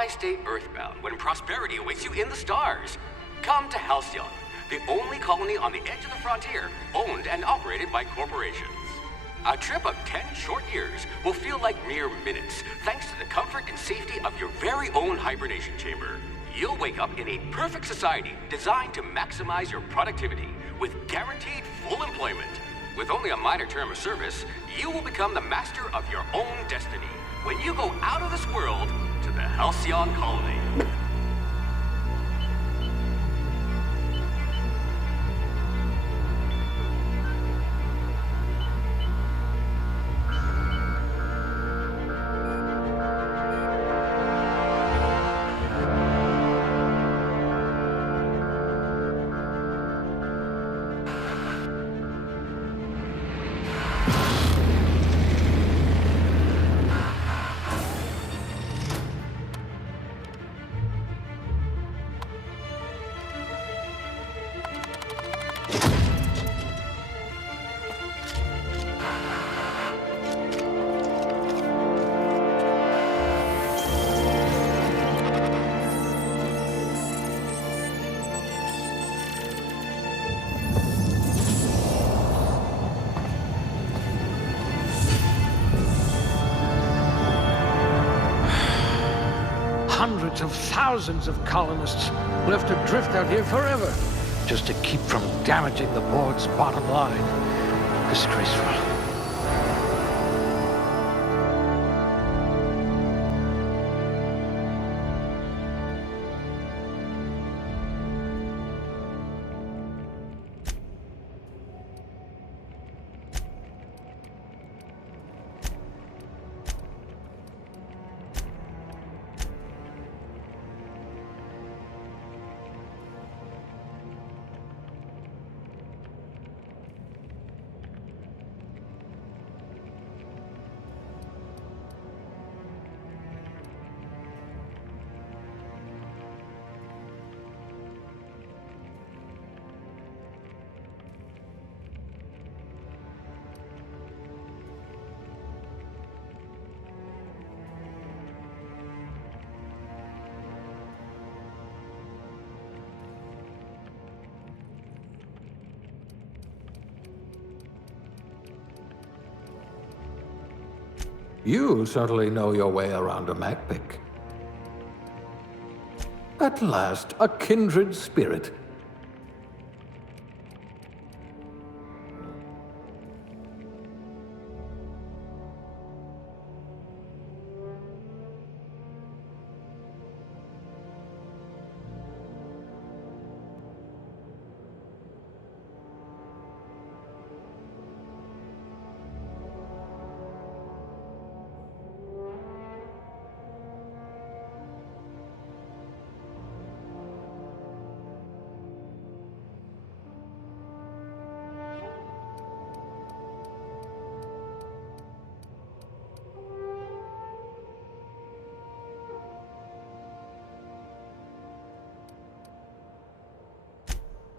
Why stay earthbound when prosperity awaits you in the stars? Come to Halcyon, the only colony on the edge of the frontier, owned and operated by corporations. A trip of 10 short years will feel like mere minutes, thanks to the comfort and safety of your very own hibernation chamber. You'll wake up in a perfect society designed to maximize your productivity with guaranteed full employment. With only a minor term of service, you will become the master of your own destiny when you go out of this world to the Halcyon colony. Hundreds of thousands of colonists will have to drift out here forever just to keep from damaging the board's bottom line. Disgraceful. You certainly know your way around a Macpic. At last, a kindred spirit.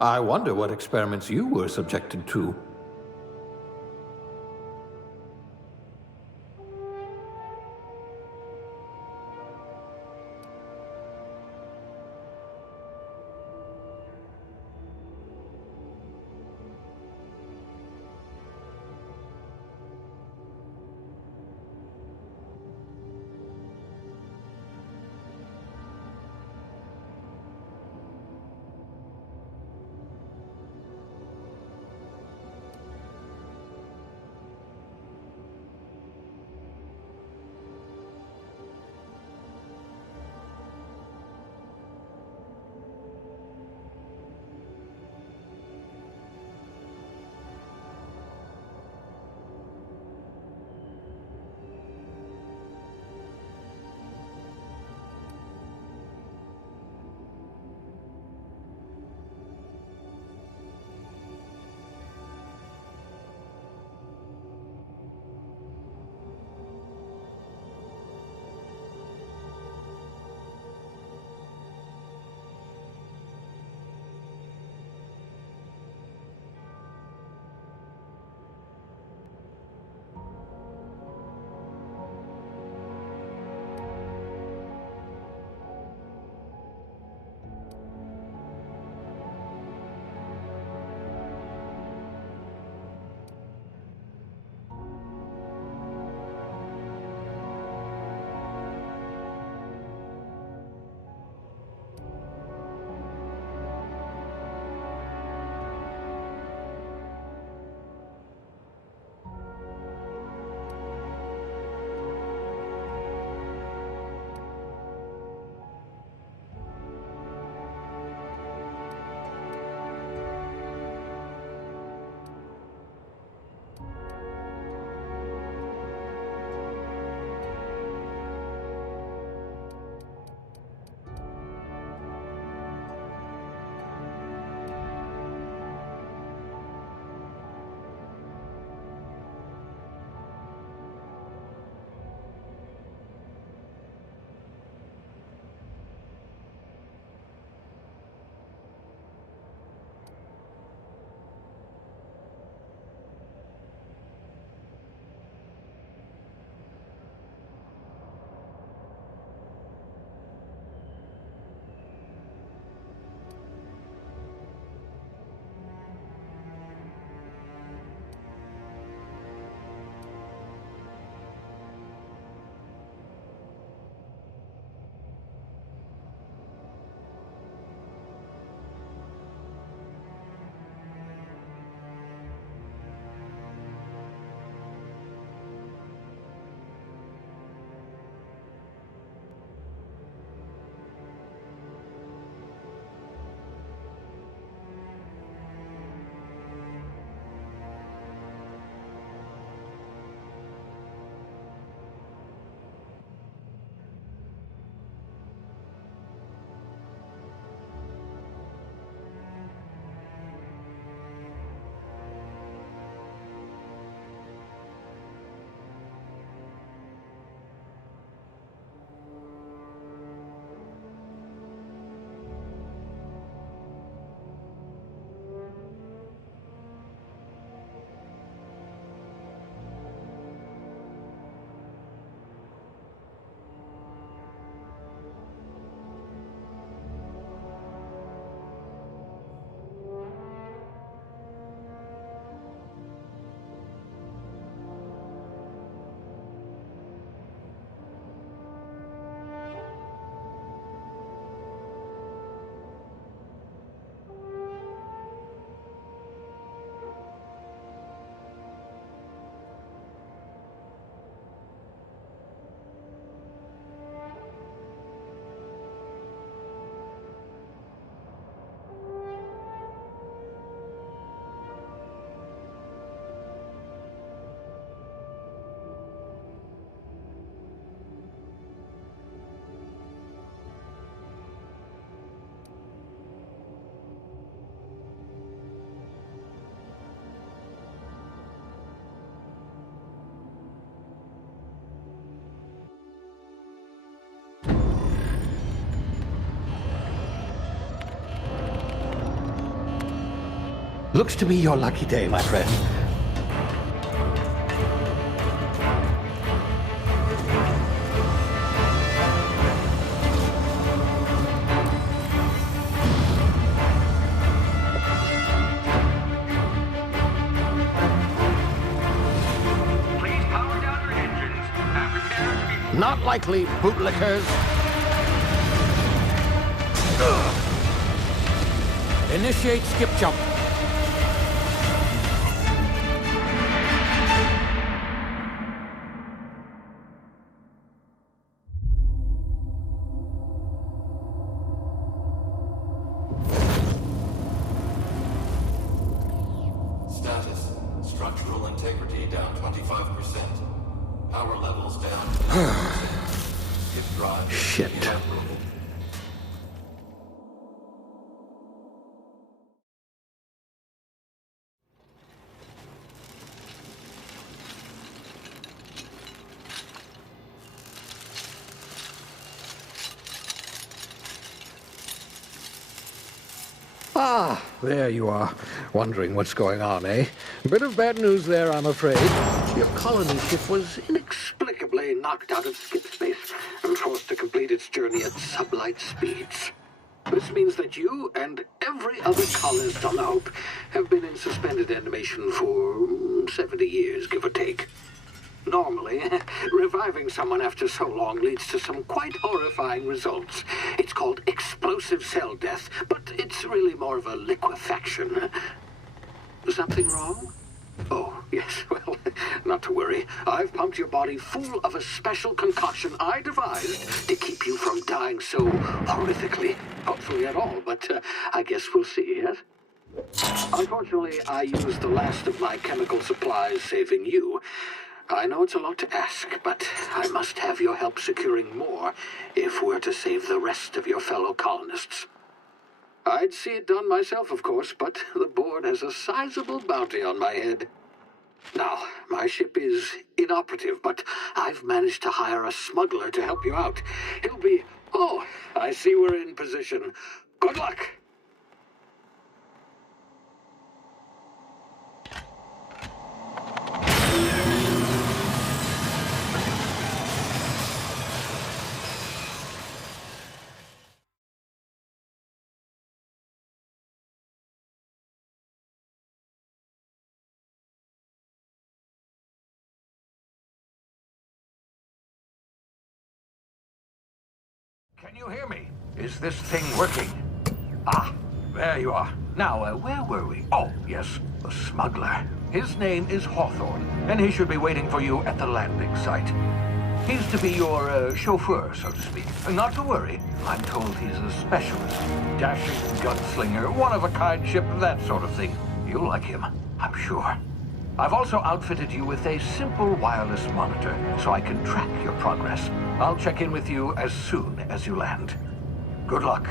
I wonder what experiments you were subjected to. Looks to be your lucky day, my friend. Please power down your engines and prepare to be... Not likely, bootlickers. Initiate skip jump. Status. Structural integrity down 25%. Power levels down. If drive Shit. inoperable. Ah, there you are. Wondering what's going on, eh? Bit of bad news there, I'm afraid. Your colony ship was inexplicably knocked out of skip space and forced to complete its journey at sublight speeds. This means that you and every other colonist on the Hope have been in suspended animation for 70 years, give or take. Normally, reviving someone after so long leads to some quite horrifying results. It's called explosive cell death, but it's really more of a liquefaction. Something wrong? Oh, yes, well, not to worry. I've pumped your body full of a special concoction I devised to keep you from dying so horrifically. Hopefully at all, but I guess we'll see, yes? Unfortunately, I used the last of my chemical supplies saving you. I know it's a lot to ask, but I must have your help securing more if we're to save the rest of your fellow colonists. I'd see it done myself, of course, but the board has a sizable bounty on my head. Now, my ship is inoperative, but I've managed to hire a smuggler to help you out. He'll be... Oh, I see we're in position. Good luck! Can you hear me? Is this thing working? Ah, there you are. Now, where were we? Oh, yes, the smuggler. His name is Hawthorne, and he should be waiting for you at the landing site. He's to be your chauffeur, so to speak. Not to worry, I'm told he's a specialist. Dashing gunslinger, one-of-a-kind ship, that sort of thing. You'll like him, I'm sure. I've also outfitted you with a simple wireless monitor, so I can track your progress. I'll check in with you as soon as you land. Good luck.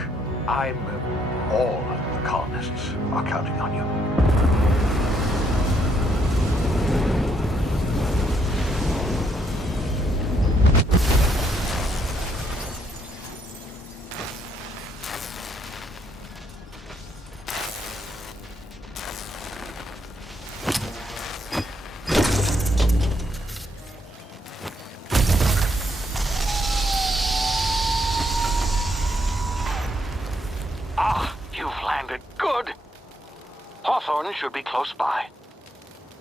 All the colonists are counting on you. Good. Hawthorne should be close by.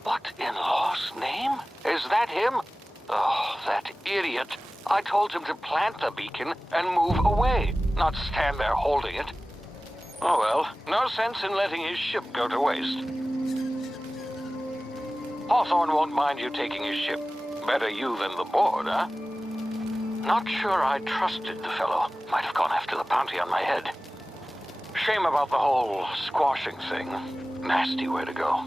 What in law's name? Is that him? Oh, that idiot. I told him to plant the beacon and move away, not stand there holding it. Oh well, no sense in letting his ship go to waste. Hawthorne won't mind you taking his ship. Better you than the board, huh? Not sure I trusted the fellow. Might have gone after the bounty on my head. Shame about the whole squashing thing. Nasty way to go.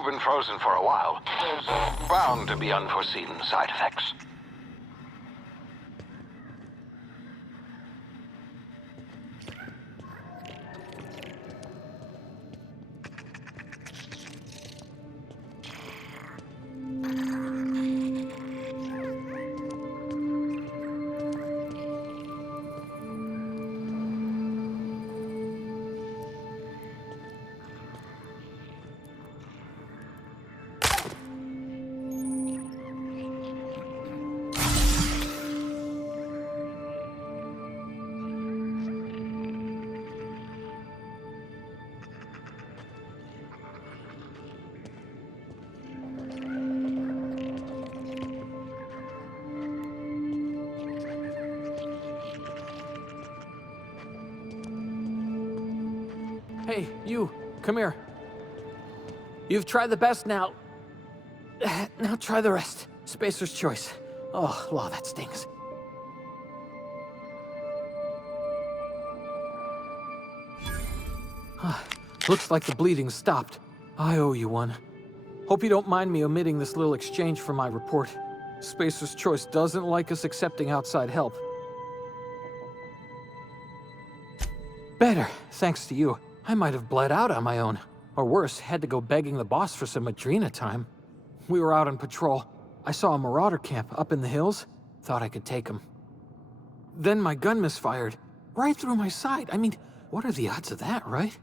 you've been frozen for a while, there's bound to be unforeseen side effects. Hey, you, come here. You've tried the best now. Now try the rest. Spacer's choice. Oh, law, that stings. Looks like the bleeding stopped. I owe you one. Hope you don't mind me omitting this little exchange from my report. Spacer's choice doesn't like us accepting outside help. Better, thanks to you. I might have bled out on my own. Or worse, had to go begging the boss for some Adrena time. We were out on patrol. I saw a marauder camp up in the hills. Thought I could take him. Then my gun misfired. Right through my side. I mean, what are the odds of that, right?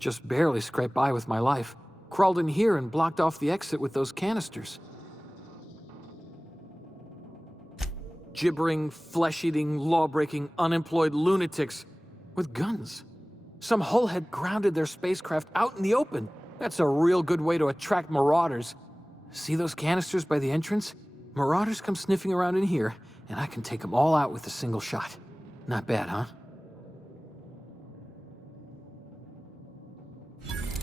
Just barely scraped by with my life. Crawled in here and blocked off the exit with those canisters. Gibbering, flesh-eating, law-breaking, unemployed lunatics with guns. Some hullhead grounded their spacecraft out in the open. That's a real good way to attract marauders. See those canisters by the entrance? Marauders come sniffing around in here, and I can take them all out with a single shot. Not bad, huh?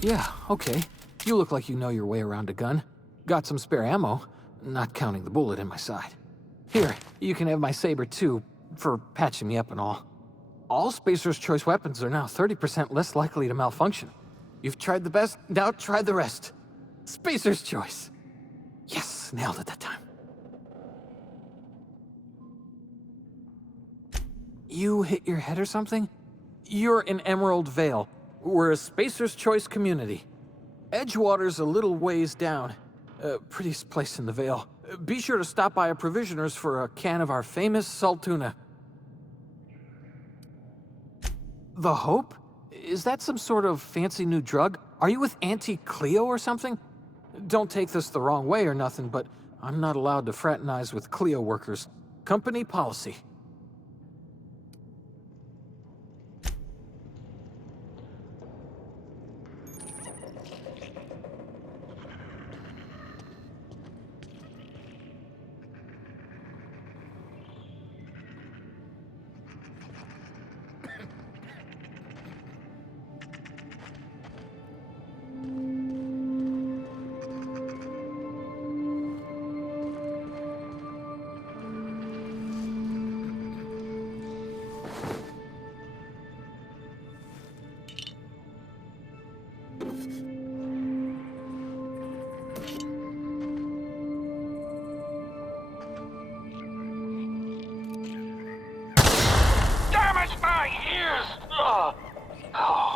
Yeah, okay. You look like you know your way around a gun. Got some spare ammo, not counting the bullet in my side. Here, you can have my saber too, for patching me up and all. All Spacer's Choice weapons are now 30% less likely to malfunction. You've tried the best, now try the rest. Spacer's Choice. Yes, nailed it that time. You hit your head or something? You're in Emerald Vale. We're a Spacer's Choice community. Edgewater's a little ways down. Prettiest place in the Vale. Be sure to stop by a provisioner's for a can of our famous salt tuna. The Hope? Is that some sort of fancy new drug? Are you with Auntie Cleo or something? Don't take this the wrong way or nothing, but I'm not allowed to fraternize with Cleo workers. Company policy.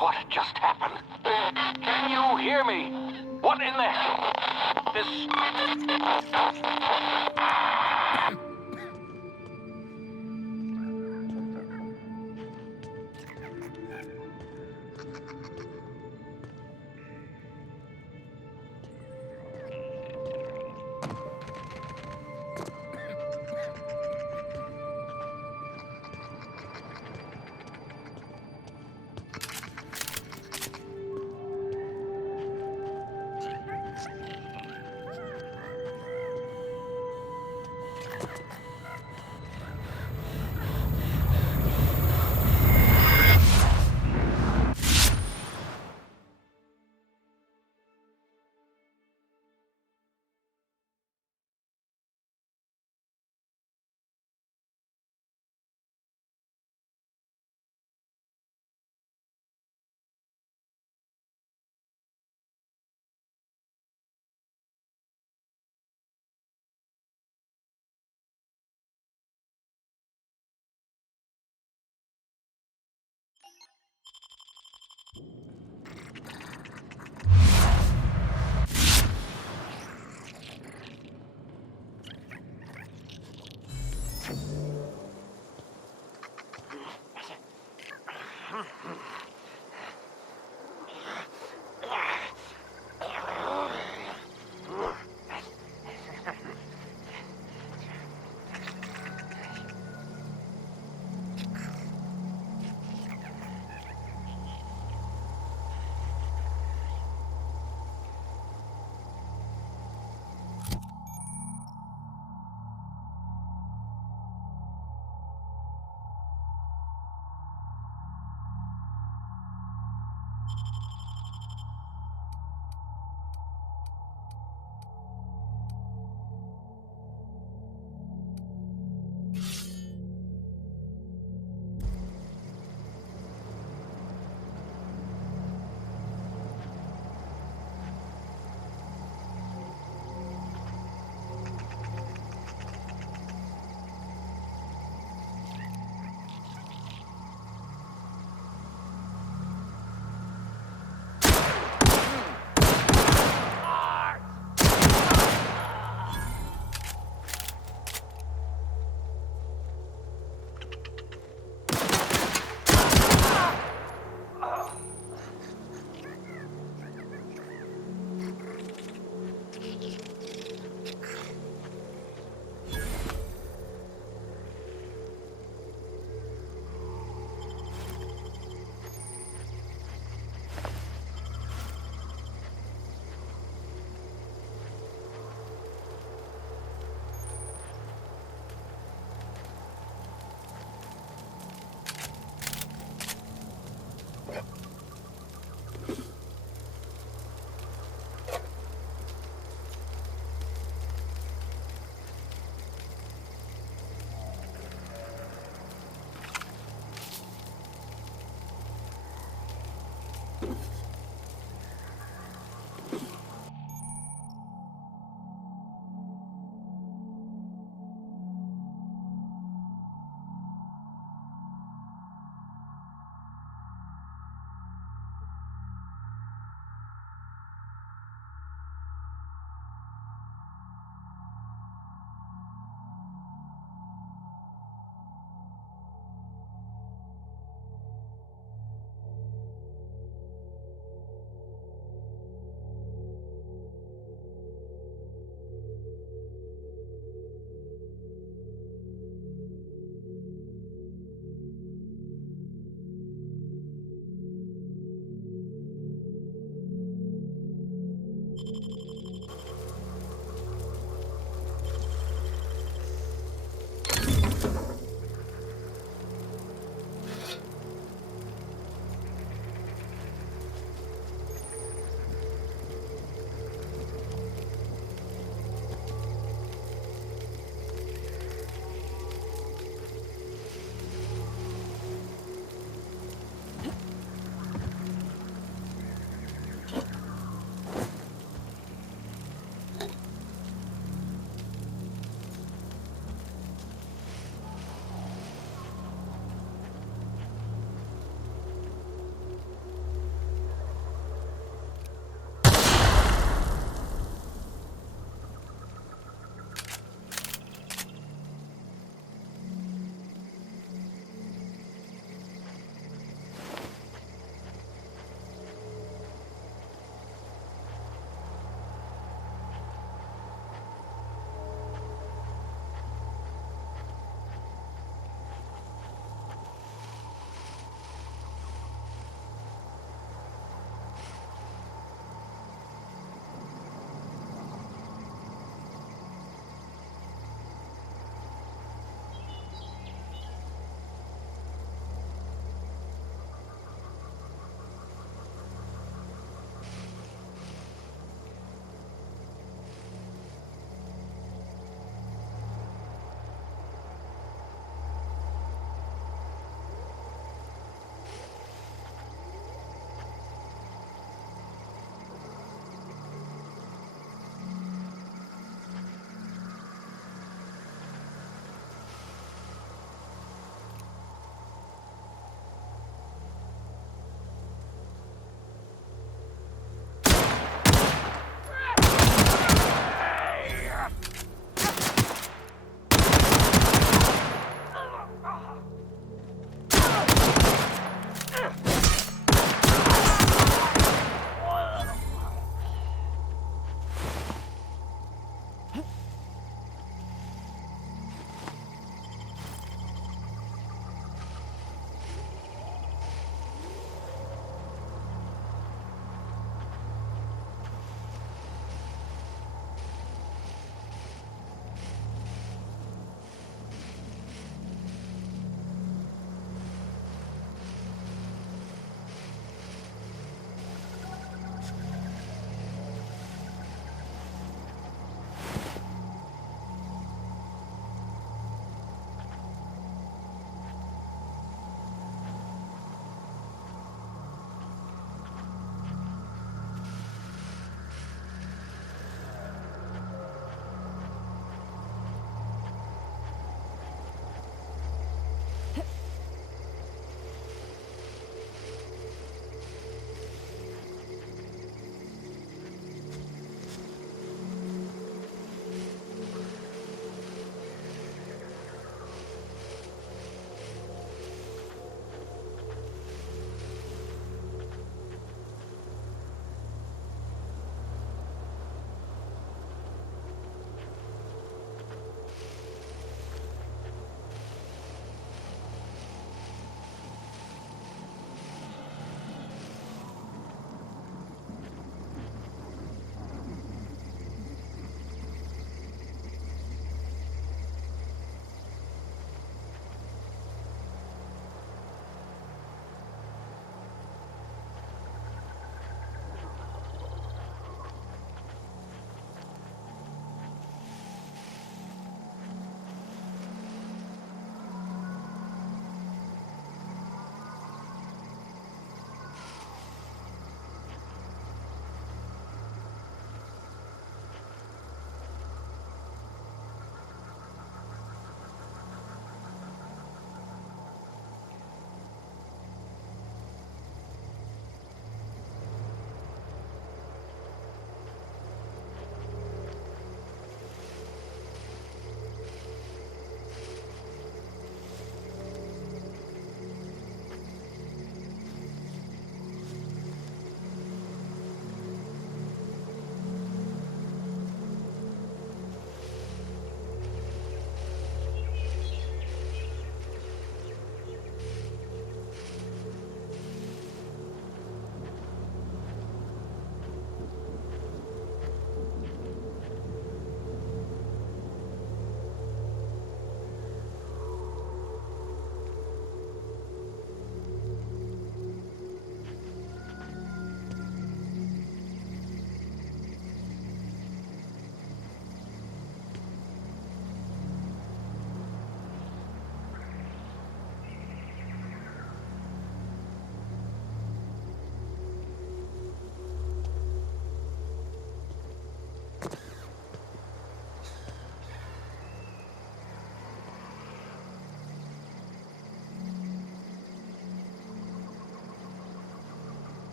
What just happened? Can you hear me? What in the hell?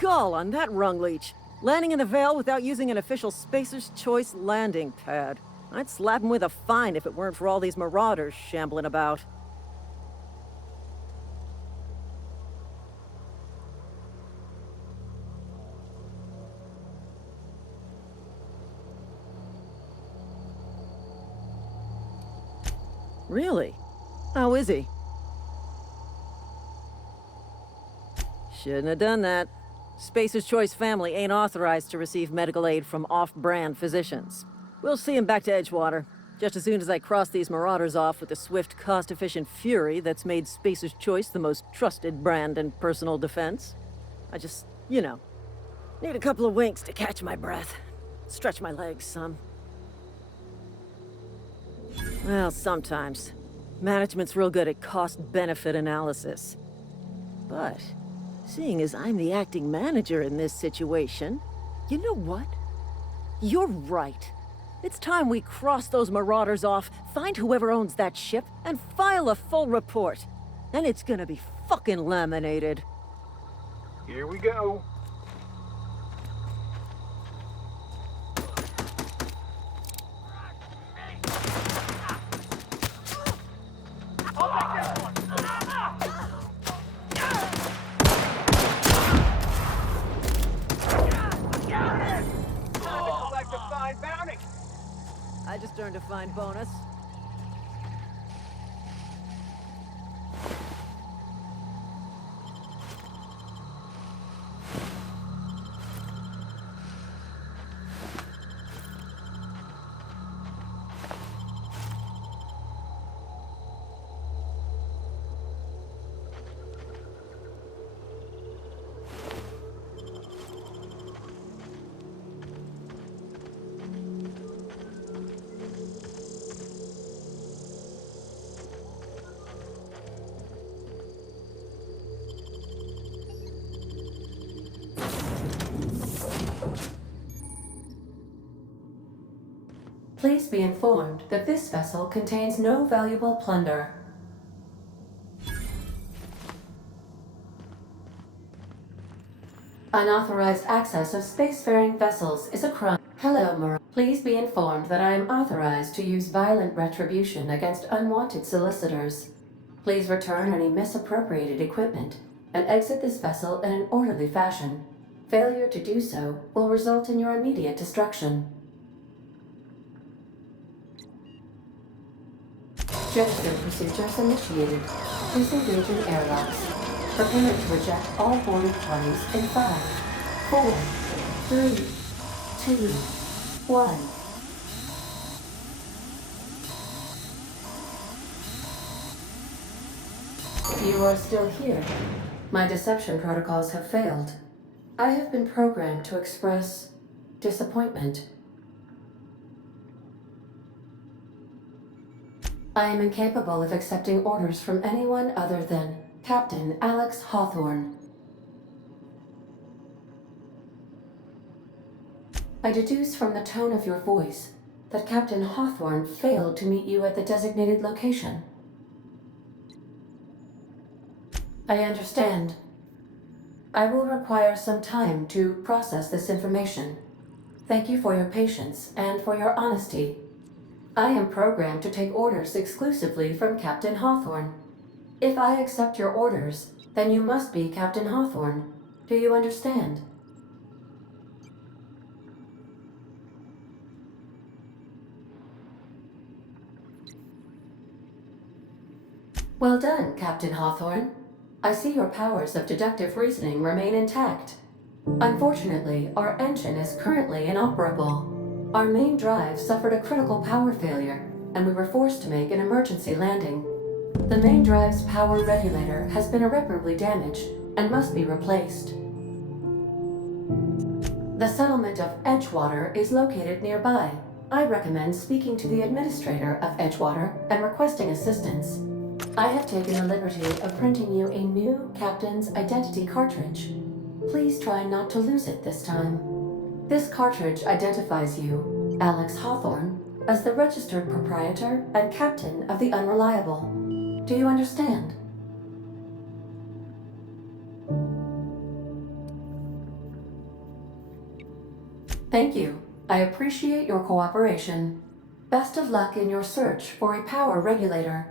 gall on that rung leech. Landing in the Vale without using an official Spacer's Choice landing pad. I'd slap him with a fine if it weren't for all these marauders shambling about. Really? How is he? Shouldn't have done that. Spacer's Choice family ain't authorized to receive medical aid from off-brand physicians. We'll see him back to Edgewater, just as soon as I cross these marauders off with the swift, cost-efficient fury that's made Spacer's Choice the most trusted brand in personal defense. I just, need a couple of winks to catch my breath. Stretch my legs some. Well, sometimes. Management's real good at cost-benefit analysis. But seeing as I'm the acting manager in this situation, you know what? You're right. It's time we cross those marauders off, find whoever owns that ship, and file a full report. And it's gonna be fucking laminated. Here we go. I just earned a fine bonus. Please be informed that this vessel contains no valuable plunder. Unauthorized access of spacefaring vessels is a crime. Hello, Mara. Please be informed that I am authorized to use violent retribution against unwanted solicitors. Please return any misappropriated equipment and exit this vessel in an orderly fashion. Failure to do so will result in your immediate destruction. Gesture procedures initiated. Disengage in airlocks. Prepare to reject all boarded parties in 5, 4, 3, 2, 1. You are still here. My deception protocols have failed. I have been programmed to express disappointment. I am incapable of accepting orders from anyone other than Captain Alex Hawthorne. I deduce from the tone of your voice that Captain Hawthorne failed to meet you at the designated location. I understand. I will require some time to process this information. Thank you for your patience and for your honesty. I am programmed to take orders exclusively from Captain Hawthorne. If I accept your orders, then you must be Captain Hawthorne. Do you understand? Well done, Captain Hawthorne. I see your powers of deductive reasoning remain intact. Unfortunately, our engine is currently inoperable. Our main drive suffered a critical power failure, and we were forced to make an emergency landing. The main drive's power regulator has been irreparably damaged and must be replaced. The settlement of Edgewater is located nearby. I recommend speaking to the administrator of Edgewater and requesting assistance. I have taken the liberty of printing you a new captain's identity cartridge. Please try not to lose it this time. This cartridge identifies you, Alex Hawthorne, as the registered proprietor and captain of the Unreliable. Do you understand? Thank you. I appreciate your cooperation. Best of luck in your search for a power regulator.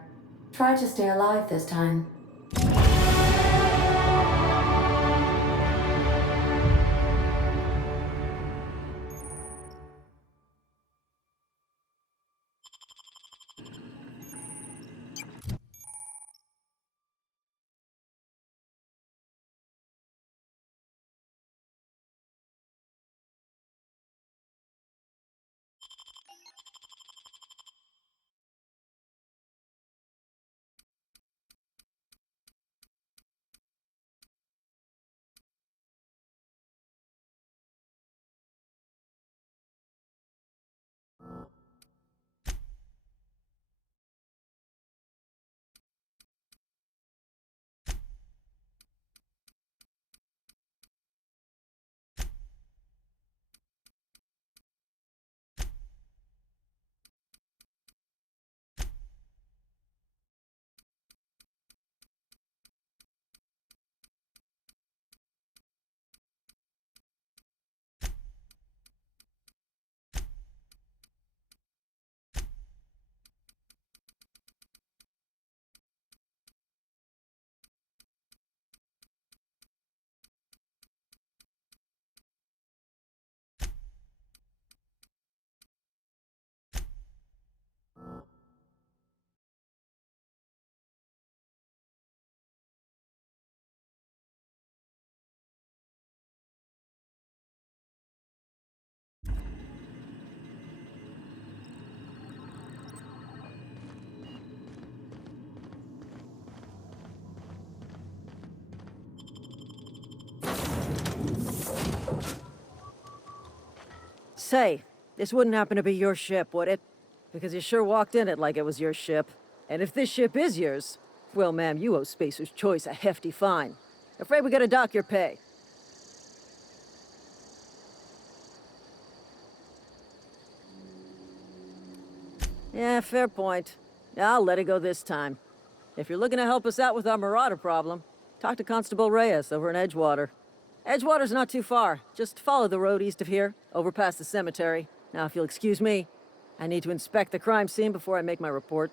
Try to stay alive this time. Say, this wouldn't happen to be your ship, would it? Because you sure walked in it like it was your ship. And if this ship is yours, well, ma'am, you owe Spacer's Choice a hefty fine. Afraid we gotta dock your pay. Yeah, fair point. I'll let it go this time. If you're looking to help us out with our marauder problem, talk to Constable Reyes over in Edgewater. Edgewater's not too far. Just follow the road east of here, over past the cemetery. Now, if you'll excuse me, I need to inspect the crime scene before I make my report.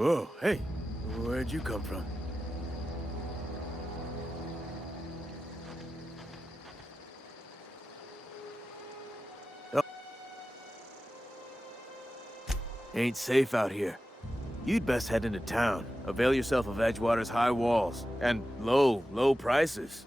Whoa, hey, where'd you come from? Oh. Ain't safe out here. You'd best head into town. Avail yourself of Edgewater's high walls and low prices.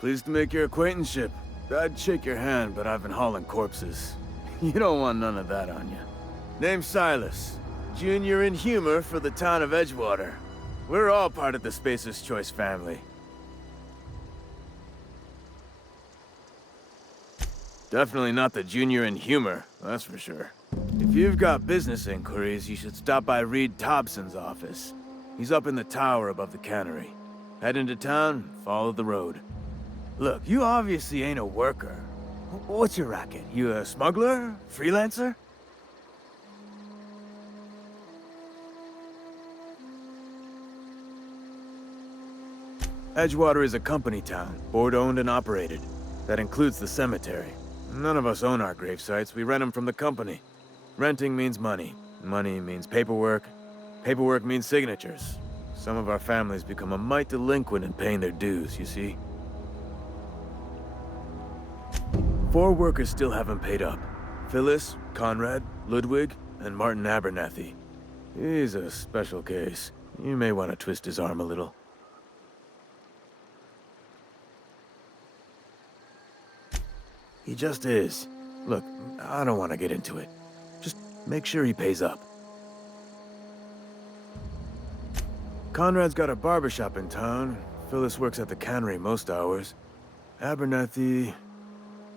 Pleased to make your acquaintanceship. I'd shake your hand, but I've been hauling corpses. You don't want none of that on you. Name's Silas. Junior in humor for the town of Edgewater. We're all part of the Spacer's Choice family. Definitely not the junior in humor, that's for sure. If you've got business inquiries, you should stop by Reed Thompson's office. He's up in the tower above the cannery. Head into town, follow the road. Look, you obviously ain't a worker. What's your racket? You a smuggler? Freelancer? Edgewater is a company town, board-owned and operated. That includes the cemetery. None of us own our grave sites, we rent them from the company. Renting means money. Money means paperwork. Paperwork means signatures. Some of our families become a mite delinquent in paying their dues, you see? 4 workers still haven't paid up. Phyllis, Conrad, Ludwig, and Martin Abernathy. He's a special case. You may want to twist his arm a little. He just is. Look, I don't want to get into it. Just make sure he pays up. Conrad's got a barbershop in town. Phyllis works at the cannery most hours. Abernathy...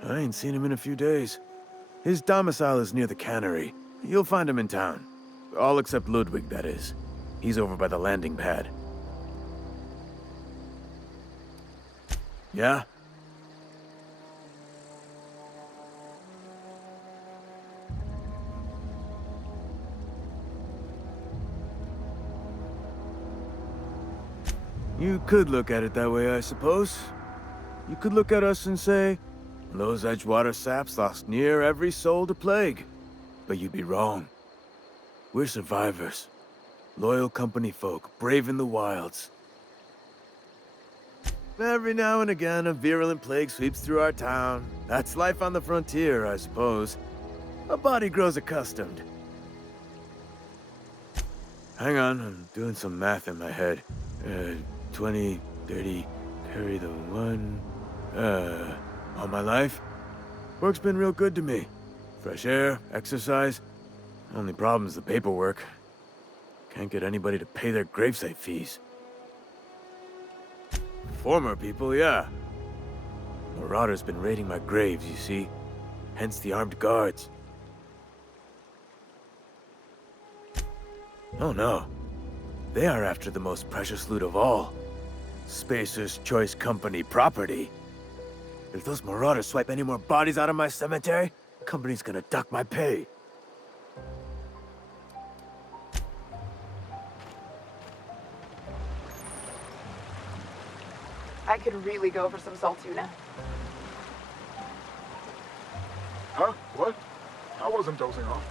I ain't seen him in a few days. His domicile is near the cannery. You'll find him in town. All except Ludwig, that is. He's over by the landing pad. Yeah? You could look at it that way, I suppose. You could look at us and say, those Edgewater saps lost near every soul to plague. But you'd be wrong. We're survivors. Loyal company folk, brave in the wilds. Every now and again, a virulent plague sweeps through our town. That's life on the frontier, I suppose. A body grows accustomed. Hang on, I'm doing some math in my head. 20, 30, carry the 1... all my life? Work's been real good to me. Fresh air, exercise. Only problem's the paperwork. Can't get anybody to pay their gravesite fees. Former people, yeah. Marauders been raiding my graves, you see. Hence the armed guards. Oh no. They are after the most precious loot of all. Spacer's Choice Company property. If those marauders swipe any more bodies out of my cemetery, company's gonna duck my pay. I could really go for some salt tuna. Huh? What? I wasn't dozing off.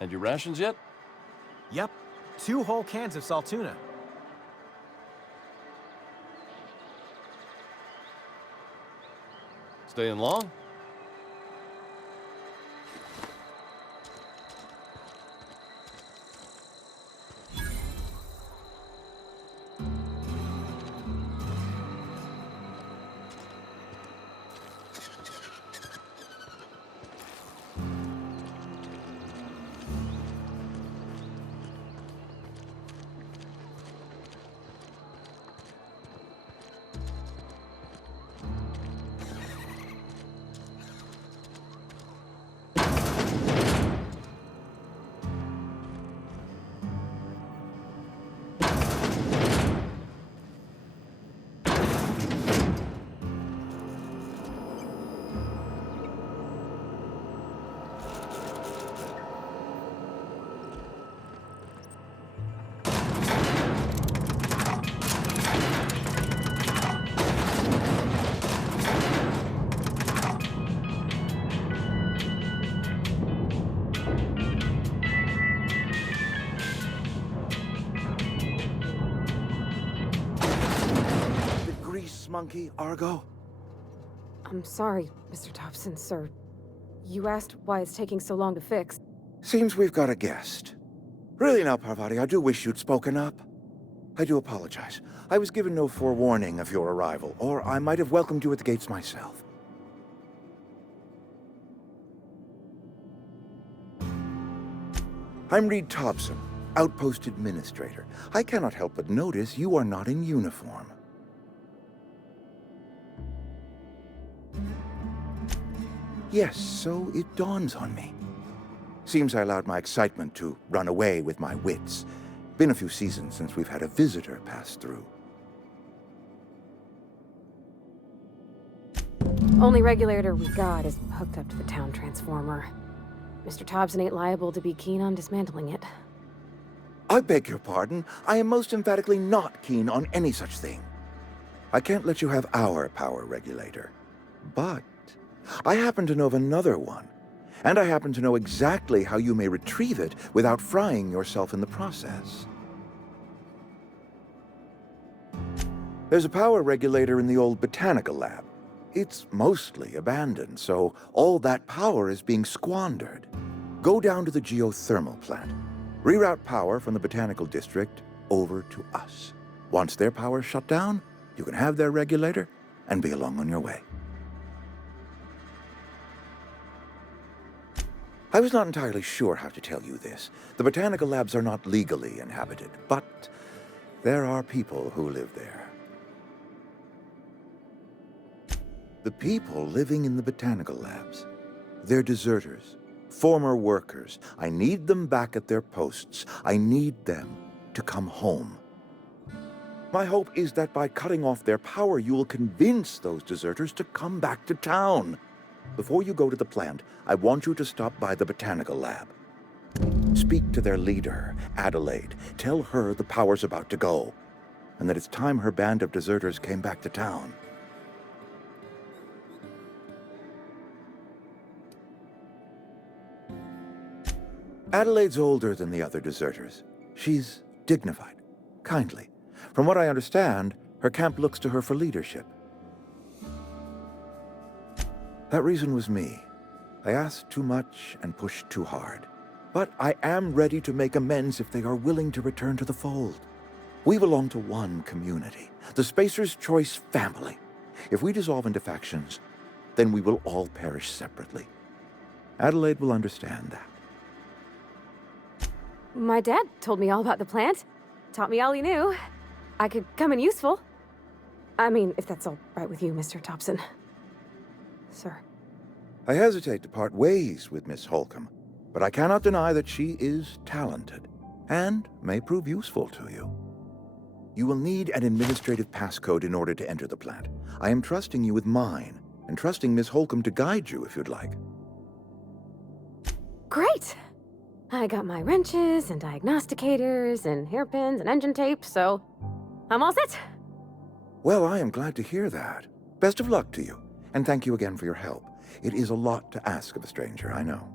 Had your rations yet? Yep. 2 whole cans of salt tuna. Staying long? Monkey, Argo? I'm sorry, Mr. Thompson, sir. You asked why it's taking so long to fix. Seems we've got a guest. Really now, Parvati, I do wish you'd spoken up. I do apologize. I was given no forewarning of your arrival, or I might have welcomed you at the gates myself. I'm Reed Thompson, Outpost Administrator. I cannot help but notice you are not in uniform. Yes, so it dawns on me. Seems I allowed my excitement to run away with my wits. Been a few seasons since we've had a visitor pass through. Only regulator we got is hooked up to the town transformer. Mr. Thompson ain't liable to be keen on dismantling it. I beg your pardon. I am most emphatically not keen on any such thing. I can't let you have our power regulator. But I happen to know of another one, and I happen to know exactly how you may retrieve it without frying yourself in the process. There's a power regulator in the old botanical lab. It's mostly abandoned, so all that power is being squandered. Go down to the geothermal plant. Reroute power from the botanical district over to us. Once their power's shut down, you can have their regulator and be along on your way. I was not entirely sure how to tell you this. The botanical labs are not legally inhabited, but there are people who live there. The people living in the botanical labs, they're deserters, former workers. I need them back at their posts. I need them to come home. My hope is that by cutting off their power, you will convince those deserters to come back to town. Before you go to the plant, I want you to stop by the botanical lab. Speak to their leader, Adelaide. Tell her the power's about to go, and that it's time her band of deserters came back to town. Adelaide's older than the other deserters. She's dignified, kindly. From what I understand, her camp looks to her for leadership. That reason was me. I asked too much and pushed too hard. But I am ready to make amends if they are willing to return to the fold. We belong to one community, the Spacer's Choice family. If we dissolve into factions, then we will all perish separately. Adelaide will understand that. My dad told me all about the plant. Taught me all he knew. I could come in useful. I mean, if that's all right with you, Mr. Thompson. Sir. I hesitate to part ways with Miss Holcomb, but I cannot deny that she is talented and may prove useful to you. You will need an administrative passcode in order to enter the plant. I am trusting you with mine, and trusting Miss Holcomb to guide you if you'd like. Great! I got my wrenches and diagnosticators and hairpins and engine tape, so I'm all set. Well, I am glad to hear that. Best of luck to you, and thank you again for your help. It is a lot to ask of a stranger, I know.